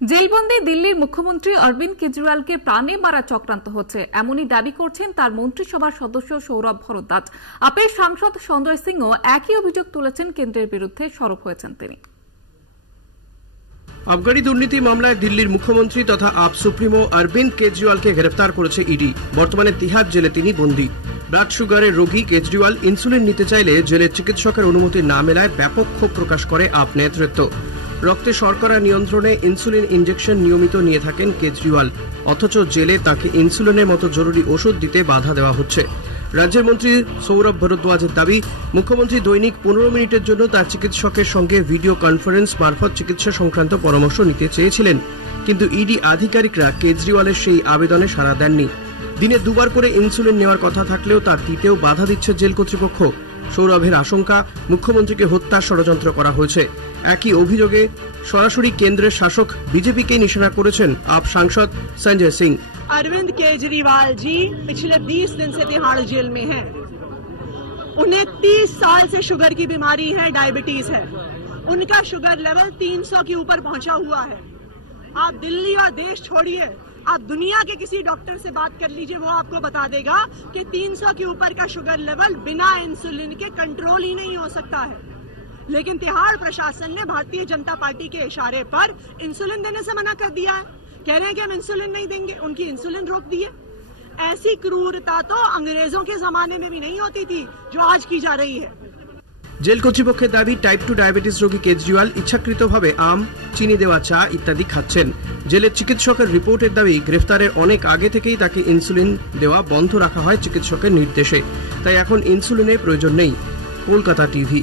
জেলবন্দি দিল্লির মুখ্যমন্ত্রী অরবিন্দ কেজরিওয়ালকে প্রাণে মারা চক্রান্ত হচ্ছে, এমনই দাবি করছেন তার মন্ত্রিসভার সদস্য সৌরভ ভরদ্বাজ। আপের সাংসদ সঞ্জয় সিংও একই অভিযোগ তুলেছেন, কেন্দ্রের বিরুদ্ধে সরব হয়েছেন তিনি। আবগারি দুর্নীতি মামলায় দিল্লির মুখ্যমন্ত্রী তথা আপ সুপ্রিমো অরবিন্দ কেজরিওয়ালকে গ্রেফতার করেছে ইডি। বর্তমানে তিহার জেলে তিনি বন্দী। ব্লাড সুগারের রোগী কেজরিওয়াল ইনসুলিন নিতে চাইলে জেলের চিকিৎসকের অনুমতি না মেলায় ব্যাপক ক্ষোভ প্রকাশ করে আপ নেতৃত্ব। রক্তে শর্করা নিয়ন্ত্রণে ইনসুলিন ইনজেকশন নিয়মিত নিয়ে থাকেন কেজরিওয়াল, অথচ জেলে তাকে ইনসুলিনের মতো জরুরি ওষুধ দিতে বাধা দেওয়া হচ্ছে। রাজ্যের মন্ত্রী সৌরভ ভরদ্বাজের দাবি, মুখ্যমন্ত্রী দৈনিক 15 মিনিটের জন্য তার চিকিৎসকের সঙ্গে ভিডিও কনফারেন্স মারফত চিকিৎসা সংক্রান্ত পরামর্শ নিতে চেয়েছিলেন, কিন্তু ইডি আধিকারিকরা কেজরিওয়ালের সেই আবেদনে সাড়া দেননি। দিনে দুবার করে ইনসুলিন নেওয়ার কথা থাকলেও তার দিতেও বাধা দিচ্ছে জেল কর্তৃপক্ষ। সৌরভের আশঙ্কা, মুখ্যমন্ত্রীকে হত্যার ষড়যন্ত্র করা হয়েছে। একই অভিযোগে সরাসরি কেন্দ্রের শাসক বিজেপিকে নিশানা করেছেন আপ সাংসদ সঞ্জয় সিং। अरविंद केजरीवाल जी पिछले 20 दिन से तिहाड़ जेल में हैं। उन्हें 30 साल से शुगर की बीमारी है, डायबिटीज है। उनका शुगर लेवल 300 के ऊपर पहुंचा हुआ है। आप दिल्ली और देश छोड़िए, आप दुनिया के किसी डॉक्टर से बात कर लीजिए, वो आपको बता देगा कि 300 के ऊपर का शुगर लेवल बिना इंसुलिन के कंट्रोल ही नहीं हो सकता है। लेकिन तिहाड़ प्रशासन ने भारतीय जनता पार्टी के इशारे पर इंसुलिन देने से मना कर दिया है। कह रहे हैं कि हम इंसुलिन नहीं देंगे, उनकी इंसुलिन रोक दी है। ऐसी क्रूरता तो अंग्रेजों के जमाने में भी नहीं होती थी जो आज की जा रही है। জেল কর্তৃপক্ষের দাবি, টাইপ 2 ডায়াবেটিস রোগী কেজরিওয়াল ইচ্ছাকৃতভাবে আম, চিনি দেওয়া চা ইত্যাদি খাচ্ছেন। জেলের চিকিৎসকের রিপোর্টের দাবি, গ্রেফতারের অনেক আগে থেকেই তাকে ইনসুলিন দেওয়া বন্ধ রাখা হয় চিকিৎসকের নির্দেশে, তাই এখন ইনসুলিনের প্রয়োজন নেই। কলকাতা টিভি।